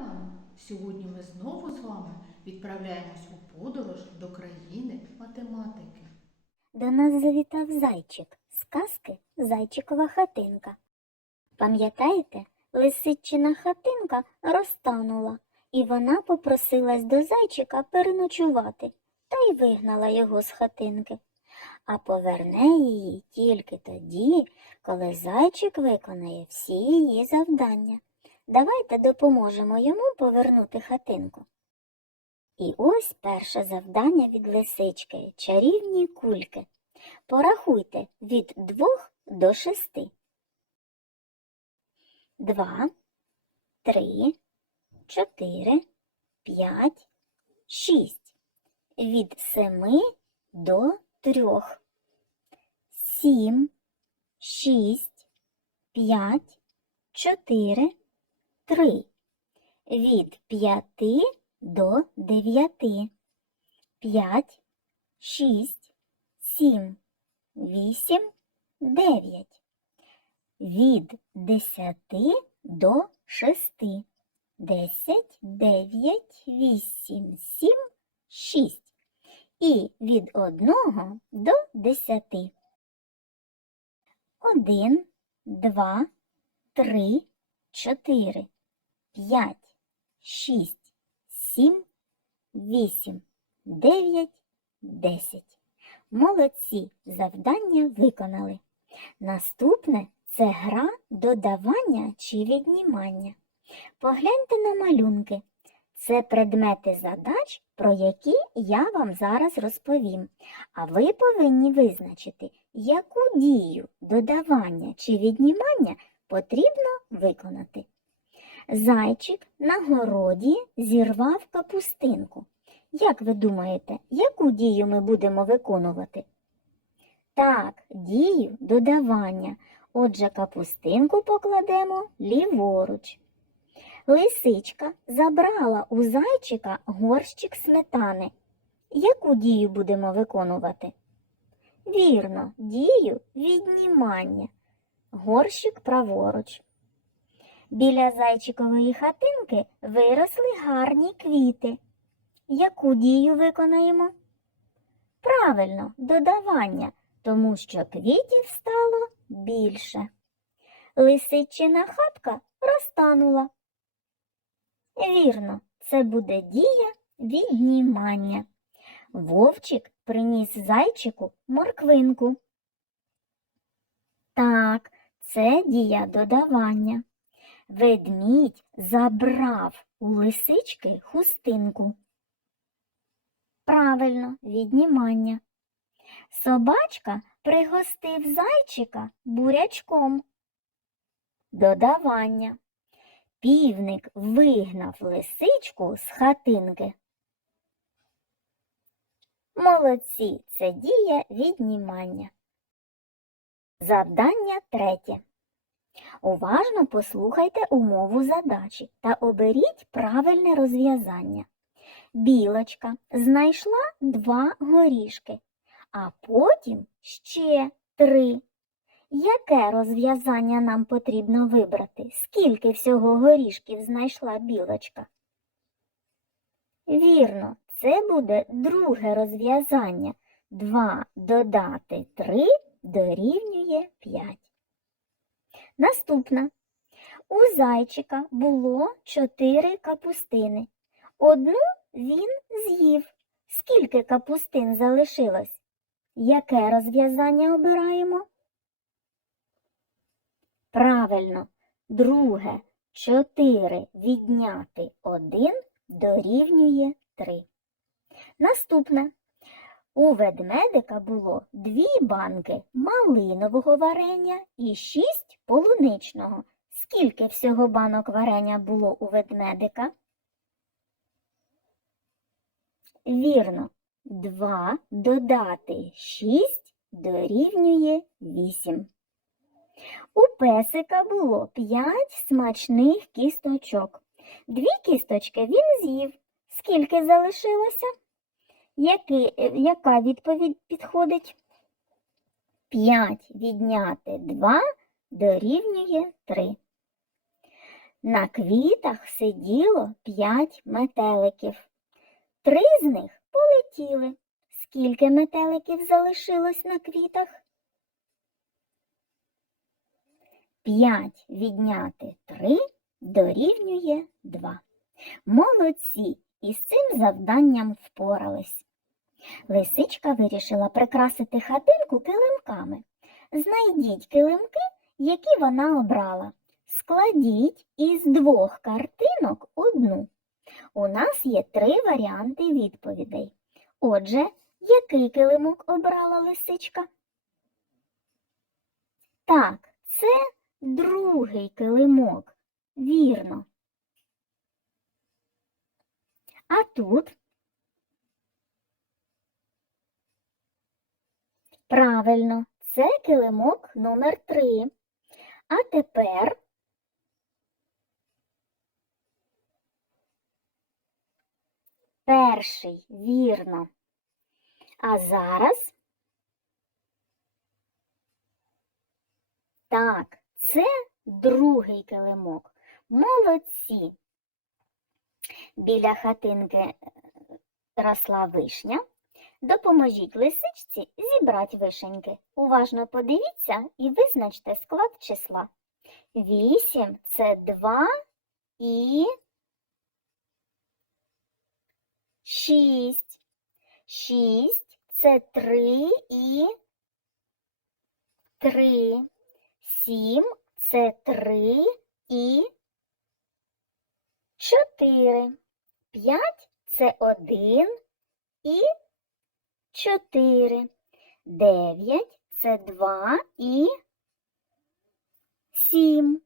ранок! Сьогодні ми знову з вами відправляємось у подорож до країни математики. До нас завітав зайчик з казки Зайчикова хатинка. Пам'ятаєте, лисичина хатинка розтанула, і вона попросилась до зайчика переночувати та й вигнала його з хатинки. А поверне її тільки тоді, коли зайчик виконає всі її завдання. Давайте допоможемо йому повернути хатинку. І ось перше завдання від лисички чарівні кульки. Порахуйте від двох до шести. Два, три, чотири, п'ять, шість. Від семи до трьох. Сім, шість, п'ять, чотири, три. Від п'яти до дев'яти. П'ять, шість, сім, вісім, дев'ять. Від десяти до шести. Десять, дев'ять, вісім, сім, шість. І від одного до десяти. Один, два, три, чотири, п'ять, шість, сім, вісім, дев'ять, десять. Молодці, завдання виконали. Наступне це гра додавання чи віднімання. Погляньте на малюнки. Це предмети задач, про які я вам зараз розповім. А ви повинні визначити, яку дію додавання чи віднімання потрібно виконати. Зайчик на городі зірвав капустинку. Як ви думаєте, яку дію ми будемо виконувати? Так, дію додавання. Отже, капустинку покладемо ліворуч. Лисичка забрала у зайчика горщик сметани. Яку дію будемо виконувати? Вірно, дію віднімання. Горщик праворуч. Біля зайчикової хатинки виросли гарні квіти. Яку дію виконаємо? Правильно, додавання, тому що квітів стало більше. Лисичина хатка розтанула. Вірно, це буде дія віднімання. Вовчик приніс зайчику морквинку. Так, це дія додавання. Ведмідь забрав у лисички хустинку. Правильно, віднімання. Собачка пригостив зайчика бурячком. Додавання. Півник вигнав лисичку з хатинки. Молодці, це дія віднімання. Завдання третє. Уважно послухайте умову задачі та оберіть правильне розв'язання. Білочка знайшла два горішки, а потім ще три. Яке розв'язання нам потрібно вибрати? Скільки всього горішків знайшла білочка? Вірно, це буде друге розв'язання. 2 додати 3 дорівнює 5. Наступне. У зайчика було 4 капустини. Одну він з'їв. Скільки капустин залишилось? Яке розв'язання обираємо? Правильно, друге 4 відняти 1 дорівнює 3. Наступне. У ведмедика було дві банки малинового варення і шість полуничного. Скільки всього банок варення було у ведмедика? Вірно, 2 додати 6 дорівнює 8. У песика було 5 смачних кісточок. Дві кісточки він з'їв. Скільки залишилося? Які, е, яка відповідь підходить? 5 відняти 2 дорівнює 3. На квітах сиділо п'ять метеликів. Три з них полетіли. Скільки метеликів залишилось на квітах? П'ять відняти три дорівнює два. Молодці, із цим завданням впорались. Лисичка вирішила прикрасити хатинку килимками. Знайдіть килимки, які вона обрала. Складіть із двох картинок одну. У нас є три варіанти відповідей. Отже, який килимок обрала лисичка? Так, це другий килимок. Вірно. А тут правильно, це килимок номер три. А тепер перший, вірно. А зараз так, це другий килимок. Молодці. Біля хатинки е, росла вишня. Допоможіть лисичці зібрати вишеньки. Уважно подивіться і визначте склад числа. Вісім це два і шість. Шість це три і три. Сім це три і чотири. П'ять це один і чотири. Дев'ять це два і сім.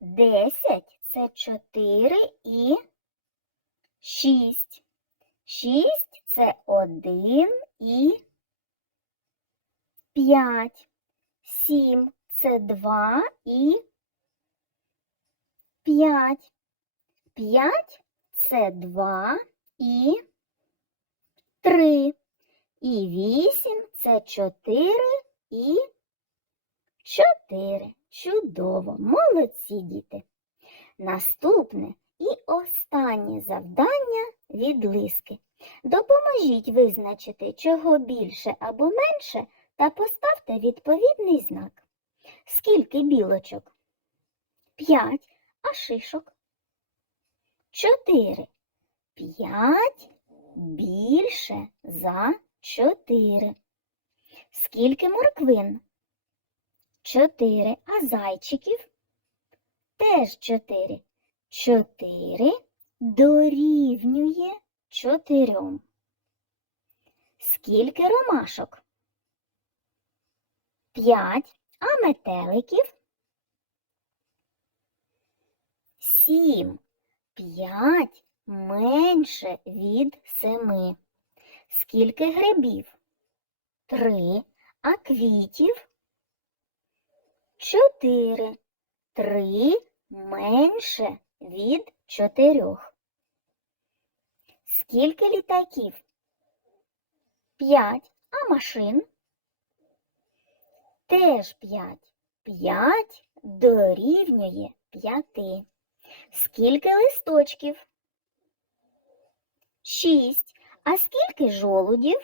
Десять це чотири і шість. Шість це один і п'ять. Сім це два і п'ять. П'ять це два і три. І вісім це чотири і чотири. Чудово, молодці діти. Наступне і останнє завдання від лиски. Допоможіть визначити, чого більше або менше, та поставте відповідний знак. Скільки білочок? П'ять, а шишок? Чотири. П'ять більше за чотири. Скільки морквин? Чотири. А зайчиків? Теж чотири. Чотири дорівнює чотирьом. Скільки ромашок? П'ять. А метеликів? Сім. П'ять менше від семи. Скільки грибів? Три. А квітів? Чотири. Три менше від чотирьох. Скільки літаків? П'ять. А машин? Теж п'ять. П'ять дорівнює п'яти. Скільки листочків? Шість. А скільки жолудів?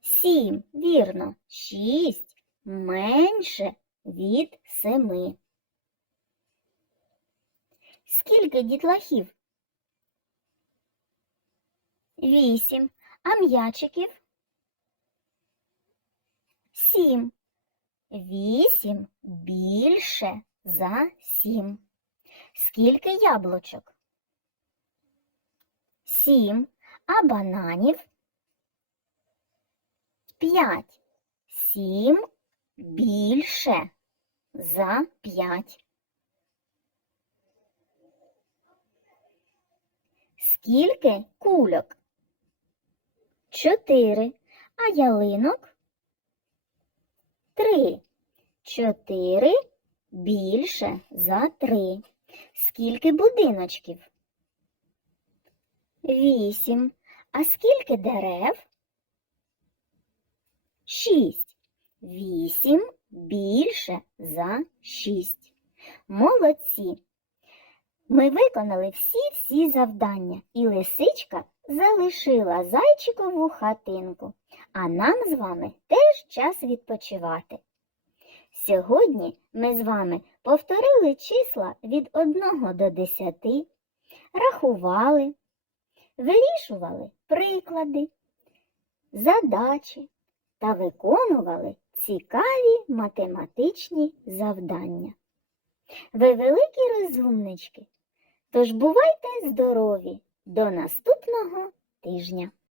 Сім. Вірно. Шість менше від семи. Скільки дітлахів? Вісім. А м'ячиків? Сім. Вісім більше за сім. Скільки яблучок? Сім. А бананів? П'ять. Сім більше за п'ять. Скільки кульок? Чотири. А ялинок? Три. Чотири більше за три. Скільки будиночків? Вісім. А скільки дерев? Шість. Вісім більше за шість. Молодці! Ми виконали всі-всі завдання, і лисичка залишила зайчикову хатинку. А нам з вами теж час відпочивати. Сьогодні ми з вами повторили числа від 1 до 10, рахували, вирішували приклади, задачі та виконували цікаві математичні завдання. Ви великі розумнички, тож бувайте здорові до наступного тижня!